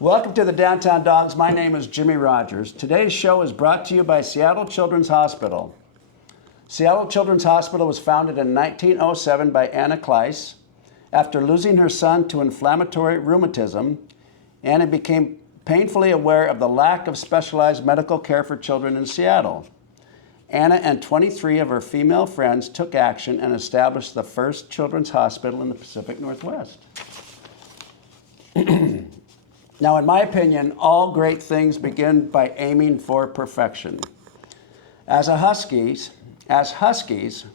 Welcome to the Downtown Dawgs. My name is Jimmy Rogers. Today's show is brought to you by Seattle Children's Hospital. Seattle Children's Hospital was founded in 1907 by Anna Kleiss. After losing her son to inflammatory rheumatism, Anna became painfully aware of the lack of specialized medical care for children in Seattle. Anna and 23 of her female friends took action and established the first children's hospital in the Pacific Northwest. Now, in my opinion, all great things begin by aiming for perfection. As Huskies,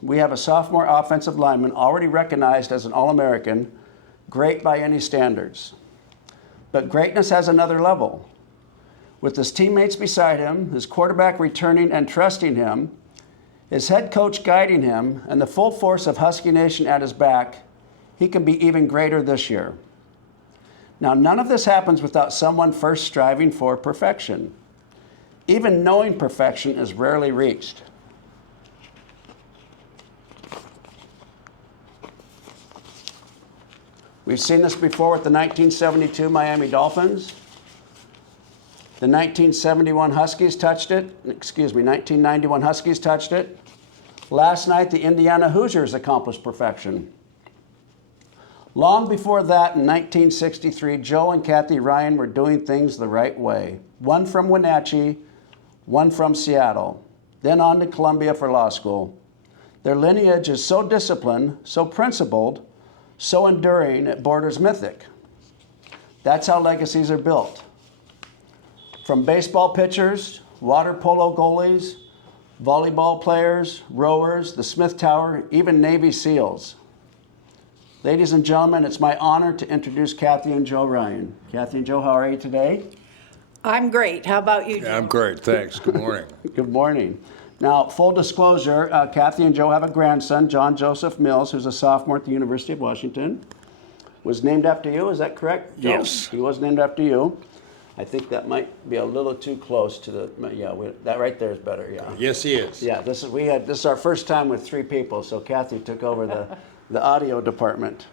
we have a sophomore offensive lineman already recognized as an All-American, great by any standards. But greatness has another level. With his teammates beside him, his quarterback returning and trusting him, his head coach guiding him, and the full force of Husky Nation at his back, he can be even greater this year. Now, none of this happens without someone first striving for perfection. Even knowing perfection is rarely reached. We've seen this before with the 1972 Miami Dolphins. The 1971 Huskies touched it. 1991 Huskies touched it. Last night, the Indiana Hoosiers accomplished perfection. Long before that, in 1963, Joe and Kathy Ryan were doing things the right way. One from Wenatchee, one from Seattle, then on to Columbia for law school. Their lineage is so disciplined, so principled, so enduring, it borders mythic. That's how legacies are built. From baseball pitchers, water polo goalies, volleyball players, rowers, the Smith Tower, even Navy SEALs. Ladies and gentlemen, it's my honor to introduce Kathy and Joe Ryan. Kathy and Joe, how are you today? I'm great. How about you, Jim? Yeah, I'm great, thanks. Good morning. Good morning. Now, full disclosure, Kathy and Joe have a grandson, John Joseph Mills, who's a sophomore at the University of Washington. Was named after you, is that correct, Joe? Yes. He was named after you. I think that might be a little too close to the, that right there is better, yeah. Yes, he is. Yeah, this is our first time with 3 people, so Kathy took over the audio department.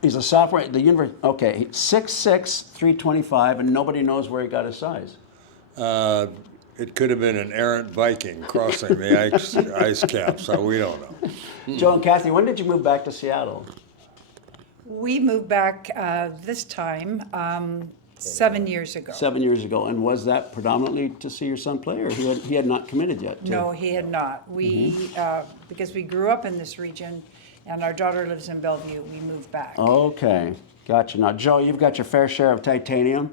He's a sophomore at the university. Okay, 6'6", 325, and nobody knows where he got his size. It could have been an errant Viking crossing the ice cap, so we don't know. Joe and Kathy, when did you move back to Seattle? We moved back this time 7 years ago. 7 years ago, and was that predominantly to see your son play, or he had not committed yet? No, he had not. We because we grew up in this region, and our daughter lives in Bellevue. We moved back. Okay, gotcha. Now, Joe, you've got your fair share of titanium.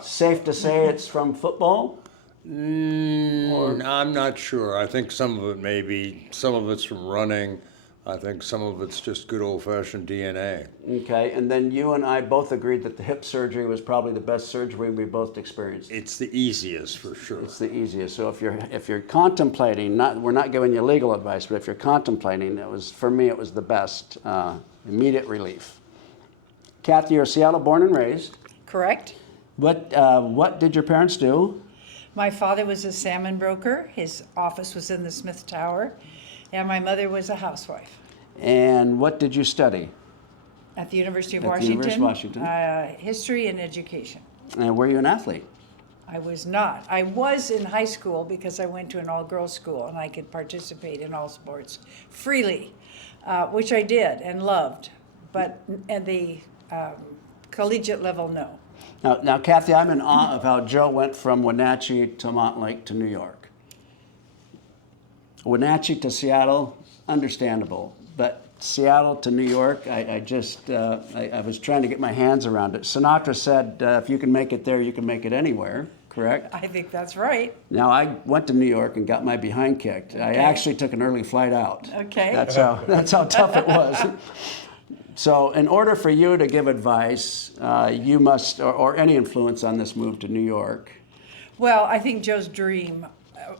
Safe to say it's from football? I'm not sure. I think some of it may be. Some of it's from running. I think some of it's just good old-fashioned DNA. Okay, and then you and I both agreed that the hip surgery was probably the best surgery we both experienced. It's the easiest for sure. It's the easiest. So if you're contemplating, we're not giving you legal advice, but if you're contemplating, for me it was the best immediate relief. Kathy, you're Seattle born and raised. Correct. What did your parents do? My father was a salmon broker. His office was in the Smith Tower, and my mother was a housewife. And what did you study? At the University of At the Washington. University of Washington. History and education. And were you an athlete? I was not. I was in high school because I went to an all-girls school and I could participate in all sports freely, which I did and loved. But at the collegiate level, no. Now, Kathy, I'm in awe of how Joe went from Wenatchee to Montlake to New York. Wenatchee to Seattle, understandable. But Seattle to New York, I was trying to get my hands around it. Sinatra said, if you can make it there, you can make it anywhere, correct? I think that's right. Now, I went to New York and got my behind kicked. Okay. I actually took an early flight out. Okay. That's how tough it was. So in order for you to give advice, you must, or any influence on this move to New York. Well, I think Joe's dream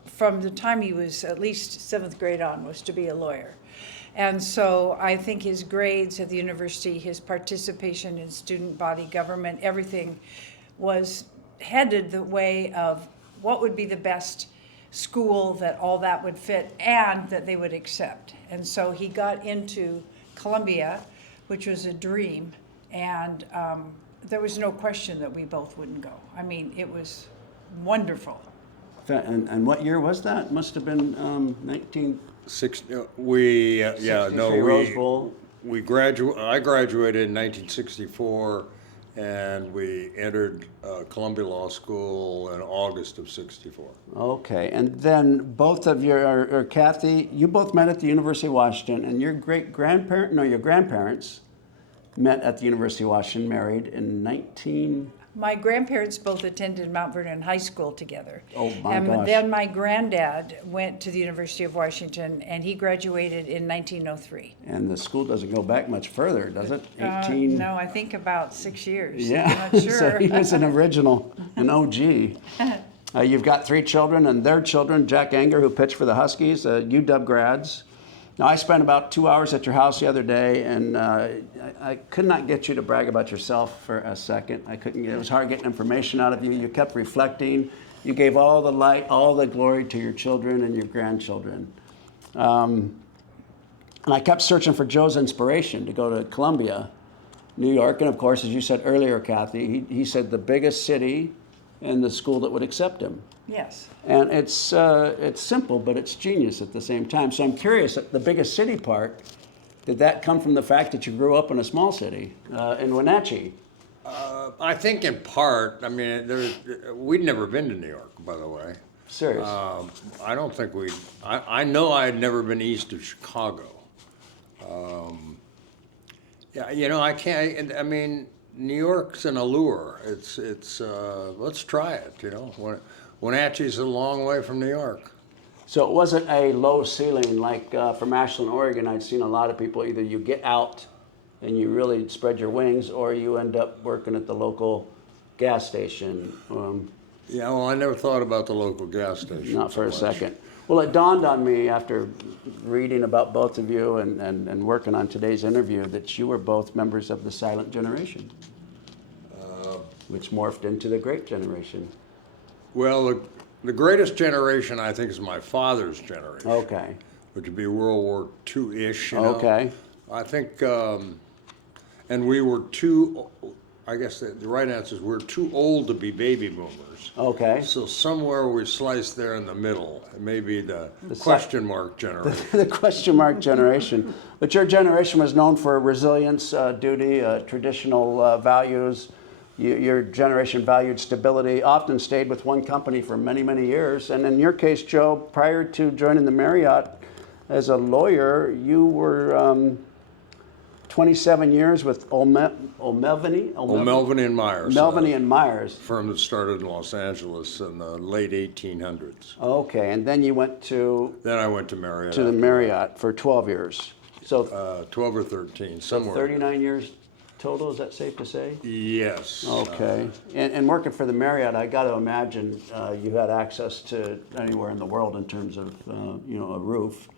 from the time he was at least 7th grade on was to be a lawyer. And so I think his grades at the university, his participation in student body government, everything was headed the way of what would be the best school that all that would fit and that they would accept. And so he got into Columbia, which was a dream, And there was no question that we both wouldn't go. I mean, it was wonderful. And what year was that? Must have been 1963 Rose Bowl. I graduated in 1964, and we entered Columbia Law School in August of '64. Okay, and then both of your Kathy, you both met at the University of Washington, and your your grandparents met at the University of Washington, married in 19... My grandparents both attended Mount Vernon High School together. Oh, my and gosh. Then my granddad went to the University of Washington, and he graduated in 1903. And the school doesn't go back much further, does it? 18... No, I think about 6 years. Yeah, I'm not sure. so he was an original, an OG. You've got 3 children, and their children, Jack Anger, who pitched for the Huskies, UW grads. Now, I spent about 2 hours at your house the other day, and I could not get you to brag about yourself for a second. I couldn't get, it was hard getting information out of you. You kept reflecting. You gave all the light, all the glory to your children and your grandchildren. And I kept searching for Joe's inspiration to go to Columbia, New York. And of course, as you said earlier, Kathy, he said the biggest city and the school that would accept him. Yes. And it's simple, but it's genius at the same time. So I'm curious, the biggest city part, did that come from the fact that you grew up in a small city in Wenatchee? I think in part, I mean, we'd never been to New York, by the way. Serious? I don't think I know I had never been east of Chicago. Yeah, you know, I can't, I mean, New York's an allure. It's let's try it, you know. Wenatchee's a long way from New York. So it wasn't a low ceiling like from Ashland, Oregon. I'd seen a lot of people, either you get out and you really spread your wings, or you end up working at the local gas station. Yeah, well, I never thought about the local gas station. Not for a so much. second. Well, it dawned on me after reading about both of you and working on today's interview that you were both members of the silent generation, which morphed into the great generation. Well, the greatest generation, I think, is my father's generation. Okay. Which would be World War II-ish, you know. Okay. I think, and we were too, I guess the right answer is we're too old to be baby boomers. Okay. So somewhere we sliced there in the middle, maybe the question mark generation. The question mark generation. But your generation was known for resilience, duty, traditional values. Your generation valued stability, often stayed with one company for many, many years. And in your case, Joe, prior to joining the Marriott as a lawyer, you were 27 years with O'Melveny and Myers. Melveny and Myers. Firm that started in Los Angeles in the late 1800s. Okay, and then you went to... Then I went to Marriott. To the Marriott for 12 years. So 12 or 13, somewhere. 39 years total, is that safe to say? Yes. Okay. And working for the Marriott, I got to imagine you had access to anywhere in the world in terms of, you know, a roof,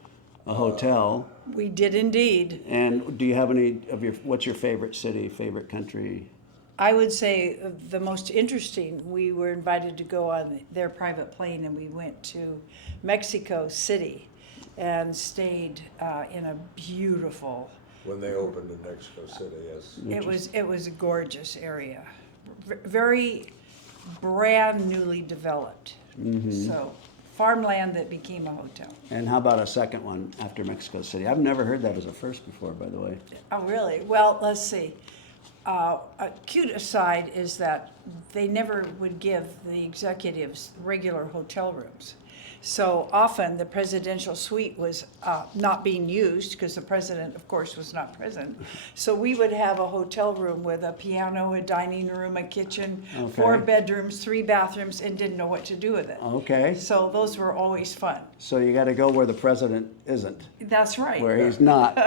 a hotel. We did indeed. And do you have any of what's your favorite city, favorite country? I would say the most interesting, we were invited to go on their private plane, and we went to Mexico City and stayed in a beautiful... When they opened in Mexico City, yes. It was a gorgeous area, very brand newly developed. Mm-hmm. So farmland that became a hotel. And how about a second one after Mexico City? I've never heard that as a first before, by the way. Oh, really? Well, let's see. A cute aside is that they never would give the executives regular hotel rooms. So often the presidential suite was not being used because the president, of course, was not present. So we would have a hotel room with a piano, a dining room, a kitchen, 4 bedrooms, 3 bathrooms, and didn't know what to do with it. Okay. So those were always fun. So you got to go where the president isn't. That's right. Where he's not.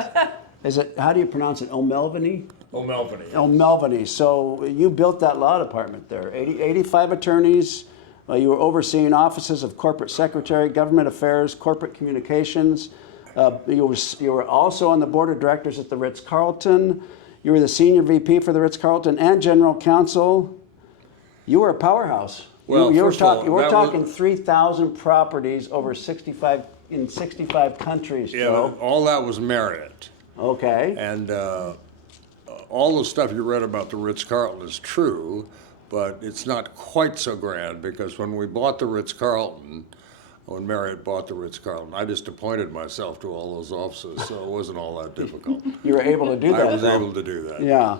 Is it, how do you pronounce it, O'Melveny? O'Melveny. O'Melveny. So you built that law department there. 85 attorneys. You were overseeing offices of corporate secretary, government affairs, corporate communications. You were also on the board of directors at the Ritz-Carlton. You were the senior VP for the Ritz-Carlton and general counsel. You were a powerhouse. Well, you were first of all, we're talking 3,000 properties over 65 countries. Yeah, Joe. all that was Marriott. Okay. And all the stuff you read about the Ritz-Carlton is true, but it's not quite so grand because when we bought the Ritz-Carlton, when Marriott bought the Ritz-Carlton, I just appointed myself to all those offices, so it wasn't all that difficult. You were able to do that. I was though. able to do that. Yeah.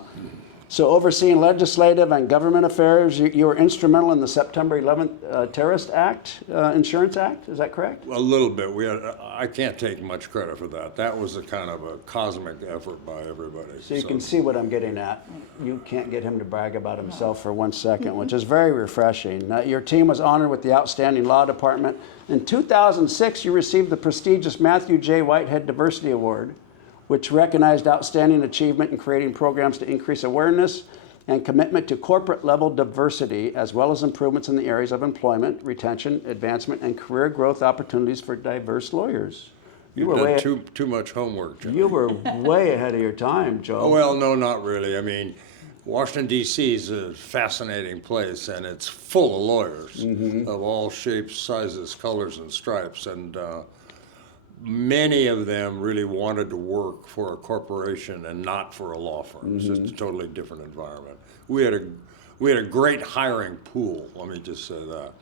So overseeing legislative and government affairs, you were instrumental in the September 11th Terrorist Act, Insurance Act, is that correct? A little bit. I can't take much credit for that. That was a kind of a cosmic effort by everybody. So you can see what I'm getting at. You can't get him to brag about himself for 1 second, which is very refreshing. Your team was honored with the Outstanding Law Department. In 2006, you received the prestigious Matthew J. Whitehead Diversity Award, which recognized outstanding achievement in creating programs to increase awareness and commitment to corporate-level diversity, as well as improvements in the areas of employment, retention, advancement, and career growth opportunities for diverse lawyers. You've done too much homework, John. You were way ahead of your time, Joe. Oh, well, no, not really. I mean, Washington, D.C. is a fascinating place, and it's full of lawyers of all shapes, sizes, colors, and stripes. And many of them really wanted to work for a corporation and not for a law firm. It's just a totally different environment. We had a great hiring pool, let me just say that.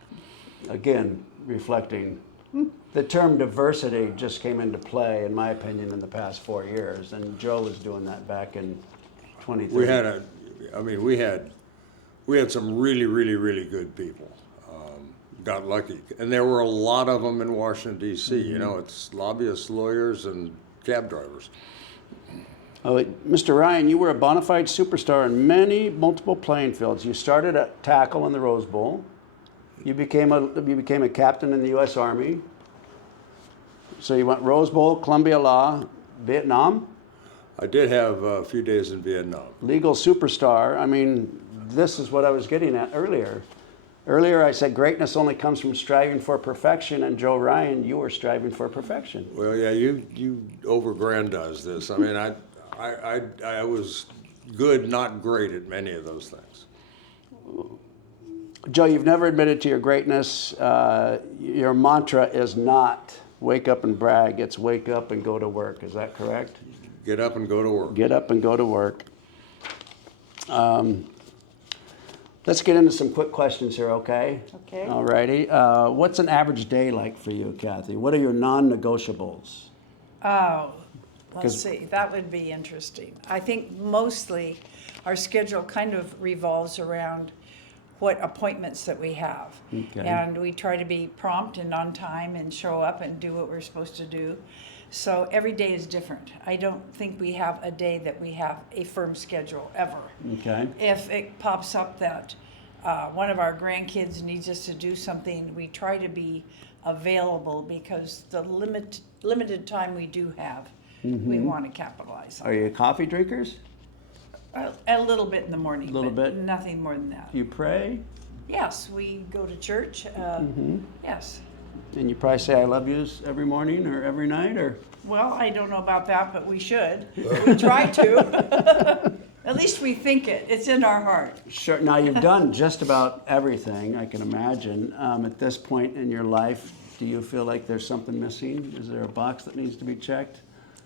Again, reflecting, the term diversity just came into play, in my opinion, in the past 4 years, and Joe was doing that back in 2013. We had some really, really, really good people. Got lucky, and there were a lot of them in Washington, D.C. You know, it's lobbyists, lawyers, and cab drivers. Mr. Ryan, you were a bona fide superstar in multiple playing fields. You started at tackle in the Rose Bowl. You became a captain in the U.S. Army. So you went Rose Bowl, Columbia Law, Vietnam. I did have a few days in Vietnam. Legal superstar. I mean, this is what I was getting at earlier. Earlier I said greatness only comes from striving for perfection, and Joe Ryan, you were striving for perfection. Well, yeah, you over-grandize this. I mean, I was good, not great at many of those things. Joe, you've never admitted to your greatness. Your mantra is not wake up and brag. It's wake up and go to work. Is that correct? Get up and go to work. Get up and go to work. Let's get into some quick questions here, okay? Okay. All righty. What's an average day like for you, Kathy? What are your non-negotiables? Oh, let's 'Cause- see, that would be interesting. I think mostly our schedule kind of revolves around what appointments that we have. Okay. And we try to be prompt and on time and show up and do what we're supposed to do. So every day is different. I don't think we have a day that we have a firm schedule ever. Okay. If it pops up that one of our grandkids needs us to do something, we try to be available because the limited time we do have, we want to capitalize on. Are you coffee drinkers? A little bit in the morning, Little but bit? nothing more than that. Do you pray? Yes, we go to church. Yes. And you probably say I love yous every morning or every night, or? Well, I don't know about that, but we should. We try to. At least we think it. It's in our heart. Sure. Now, you've done just about everything, I can imagine. At this point in your life, do you feel like there's something missing? Is there a box that needs to be checked?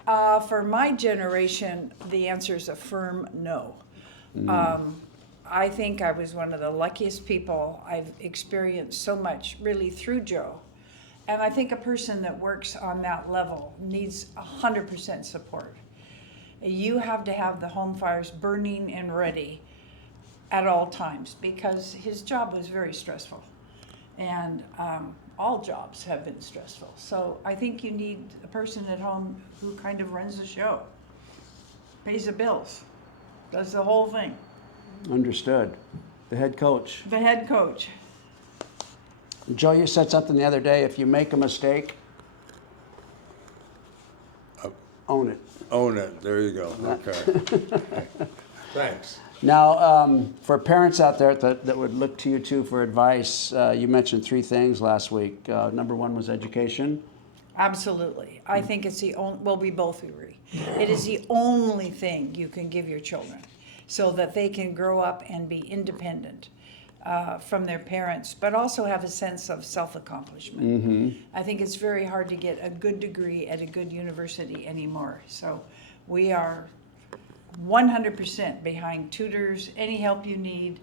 For my generation, the answer is a firm no. I think I was one of the luckiest people. I've experienced so much really through Joe. And I think a person that works on that level needs 100% support. You have to have the home fires burning and ready at all times because his job was very stressful. And all jobs have been stressful. So I think you need a person at home who kind of runs the show, pays the bills, does the whole thing. Understood. The head coach. The head coach. Joe, you said something the other day. If you make a mistake, own it. Own it. There you go. Okay. Thanks. Now, for parents out there that would look to you too for advice, you mentioned 3 things last week. Number 1 was education. Absolutely. I think it's the only, well, we both agree. It is the only thing you can give your children so that they can grow up and be independent from their parents, but also have a sense of self-accomplishment. I think it's very hard to get a good degree at a good university anymore. So we are 100% behind tutors, any help you need.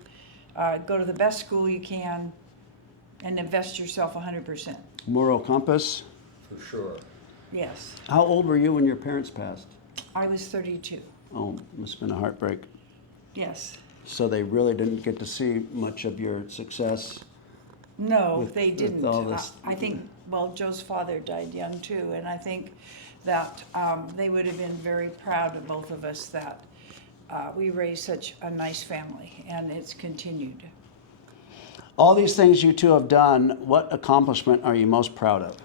Go to the best school you can and invest yourself 100%. Moral compass. For sure. Yes. How old were you when your parents passed? I was 32. Oh, must have been a heartbreak. Yes. So they really didn't get to see much of your success. No, they didn't. all this- I think, well, Joe's father died young too, and I think that they would have been very proud of both of us that we raised such a nice family, and it's continued. All these things you two have done, what accomplishment are you most proud of?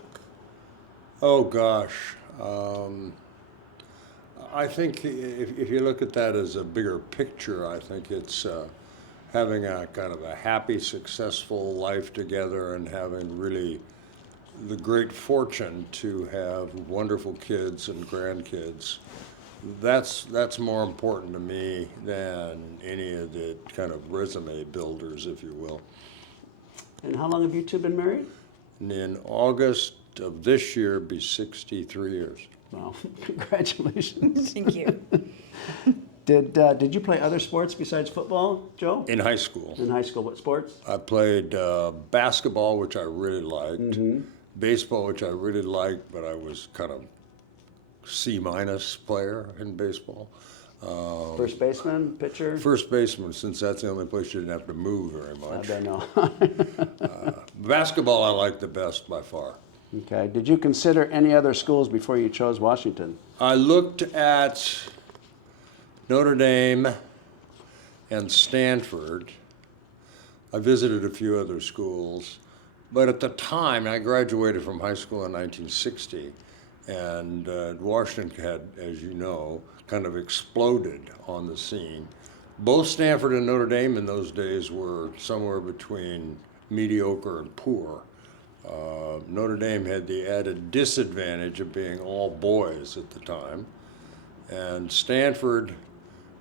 Oh gosh, I think if you look at that as a bigger picture, I think it's having a kind of a happy, successful life together and having really the great fortune to have wonderful kids and grandkids. That's more important to me than any of the kind of resume builders, if you will. And how long have you two been married? And in August of this year, be 63 years. Well, congratulations. Thank you. Did you play other sports besides football, Joe? In high school, In high school, what sports? I played basketball, which I really liked, baseball, which I really liked, but I was kind of C-minus player in baseball. First baseman, pitcher? First baseman, since that's the only place you didn't have to move very I much. don't know. Basketball I liked the best by far. Okay. Did you consider any other schools before you chose Washington? I looked at Notre Dame and Stanford. I visited a few other schools, but at the time, I graduated from high school in 1960, and Washington had, as you know, kind of exploded on the scene. Both Stanford and Notre Dame in those days were somewhere between mediocre and poor. Notre Dame had the added disadvantage of being all boys at the time, and Stanford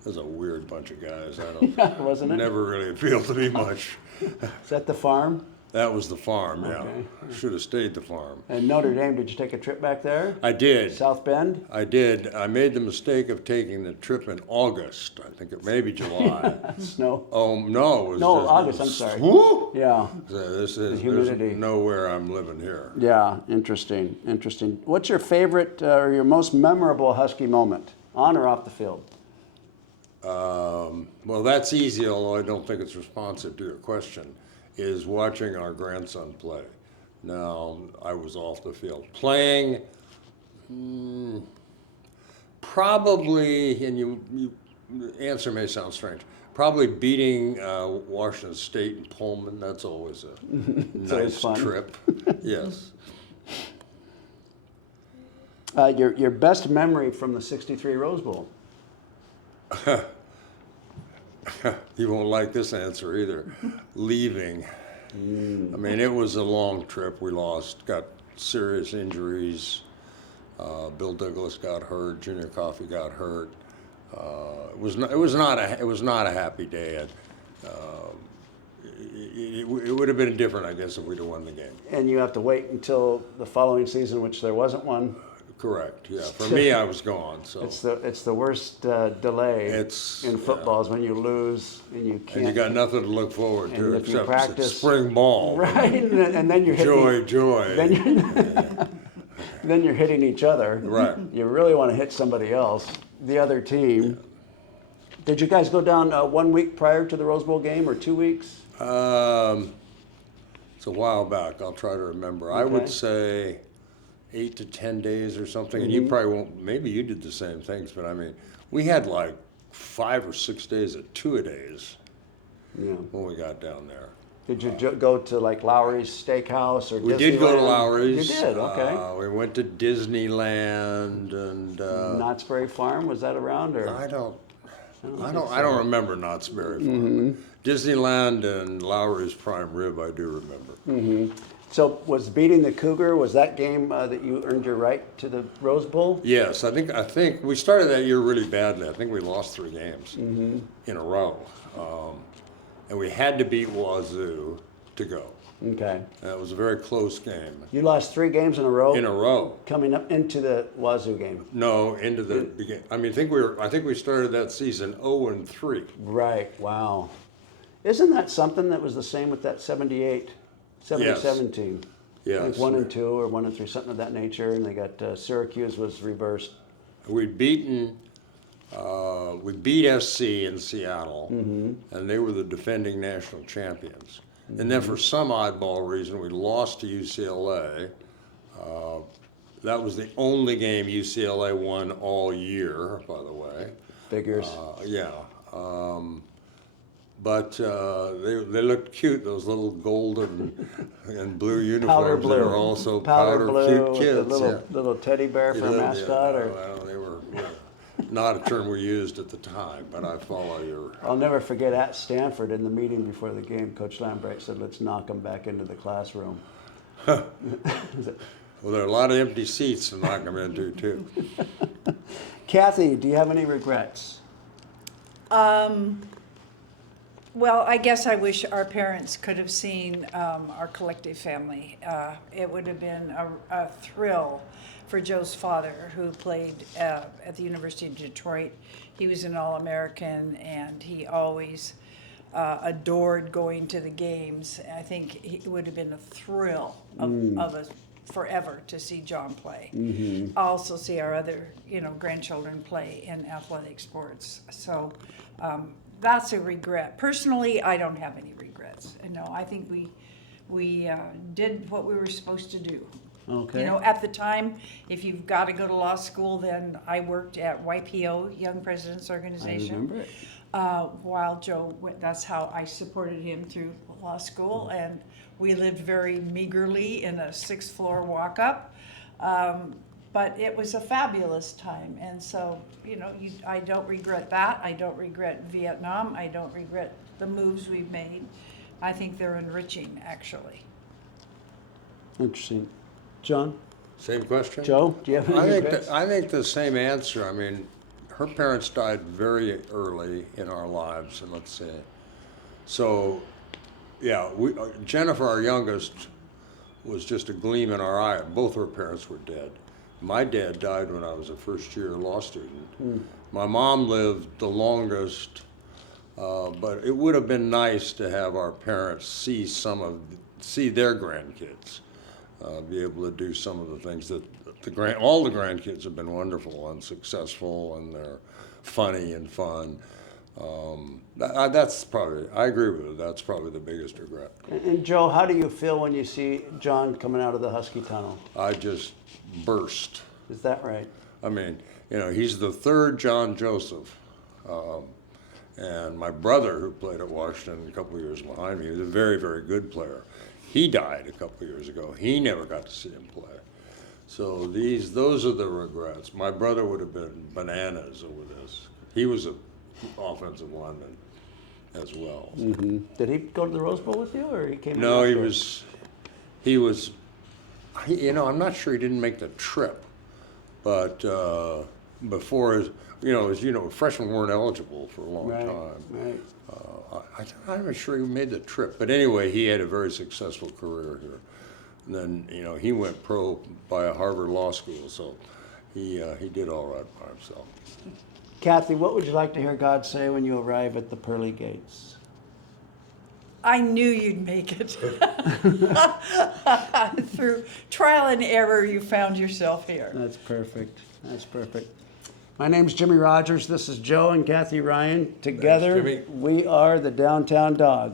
was a weird bunch of guys. I don't, Wasn't it? never really appealed to me much. Is that the farm? That was the farm, yeah. Okay. Should have stayed the farm. And Notre Dame, did you take a trip back there? I did. South Bend? I did. I made the mistake of taking the trip in August. I think it may be July. Snow? Oh no, it was No, just, August, I'm sorry. Woo! Yeah. So this is humidity. there's nowhere I'm living here. Yeah, interesting, interesting. What's your favorite or your most memorable Husky moment, on or off the field? Well, that's easy, although I don't think it's responsive to your question, is watching our grandson play. Now, I was off the field. Playing, probably, and the answer may sound strange, probably beating Washington State and Pullman. That's always a always nice fun. trip. Yes. Your best memory from the '63 Rose Bowl? You won't like this answer either. Leaving. I mean, it was a long trip. We got serious injuries. Bill Douglas got hurt. Junior Coffey got hurt. It was not a happy day. It would have been different, I guess, if we'd have won the game. And you have to wait until the following season, which there wasn't one. Correct. Yeah. For me, I was gone. So It's the worst delay It's- in football is when you lose and you can't. and you got nothing to look forward to And if you except practice- spring ball. Right, and then you're hitting. Joy. Then you're hitting each other. Right. You really want to hit somebody else, the other team. Did you guys go down 1 week prior to the Rose Bowl game or 2 weeks? It's a while back. I'll try to remember. I would Okay. say 8 to 10 days or something. And you probably won't. Maybe you did the same things, but I mean, we had like 5 or 6 days of two-a-days Yeah. when we got down there. Did you go to like Lowry's Steakhouse or We did go to Disneyland? Lowry's. You did, okay. We went to Disneyland and Knott's Berry Farm, was that around or? I don't remember Knott's Berry Farm. Disneyland and Lowry's Prime Rib, I do remember. So was beating the Cougar, was that game that you earned your right to the Rose Bowl? Yes, I think we started that year really badly. I think we lost 3 games in a row, and we had to beat Wazoo to go. Okay. It was a very close game. You lost 3 games in a row? In a row. Coming up into the Wazoo game. No, into the beginning. I mean, I think we started that season 0-3. Right, wow. Isn't that something that was the same with that 77 team? Yes. Like 1-2 or 1-3, something of that nature, and they got Syracuse was reversed. We beat SC in Seattle, and they were the defending national champions. And then for some oddball reason, we lost to UCLA. That was the only game UCLA won all year, by the way. Figures. Yeah. But they looked cute, those little golden and blue uniforms. Powder blue. They were also Powder blue cute with kids. the little teddy bear for a mascot? Or? Well, they were not a term we used at the time, but I follow your... I'll never forget at Stanford in the meeting before the game, Coach Lambright said, let's knock them back into the classroom. Well, there are a lot of empty seats to knock them into, too. Kathy, do you have any regrets? Well, I guess I wish our parents could have seen our collective family. It would have been a thrill for Joe's father, who played at the University of Detroit. He was an All-American, and he always adored going to the games. I think it would have been a thrill of us forever to see John play. Also see our other, grandchildren play in athletic sports. So that's a regret. Personally, I don't have any regrets. I think we did what we were supposed to do. Okay. At the time, if you've got to go to law school, then I worked at YPO, Young Presidents Organization. I remember it. While Joe, that's how I supported him through law school, and we lived very meagerly in a 6th floor walk-up. But it was a fabulous time, and so, I don't regret that. I don't regret Vietnam. I don't regret the moves we've made. I think they're enriching, actually. Interesting. John? Same question? Joe, do you have any regrets? I think the same answer. I mean, her parents died very early in our lives, and let's say. So, yeah, Jennifer, our youngest, was just a gleam in our eye. Both her parents were dead. My dad died when I was a first-year law student. My mom lived the longest, but it would have been nice to have our parents see their grandkids, be able to do some of the things that all the grandkids have been wonderful and successful, and they're funny and fun. That's probably, I agree with it. That's probably the biggest regret. And Joe, how do you feel when you see John coming out of the Husky tunnel? I just burst. Is that right? I mean, he's the third John Joseph. And my brother, who played at Washington a couple of years behind me, he was a very, very good player. He died a couple of years ago. He never got to see him play. So those are the regrets. My brother would have been bananas over this. He was an offensive lineman as well. Mm-hmm. Did he go to the Rose Bowl with you, or he came? No, he was. I'm not sure he didn't make the trip, but before freshmen weren't eligible for a long time. Right. I'm not sure he made the trip, but anyway, he had a very successful career here. And then he went pro by a Harvard Law School, so he did all right by himself. Kathy, what would you like to hear God say when you arrive at the pearly gates? I knew you'd make it. Through trial and error, you found yourself here. That's perfect. That's perfect. My name's Jimmy Rogers. This is Joe and Kathy Ryan. Together, Thanks, Jimmy. we are the Downtown Dawgs.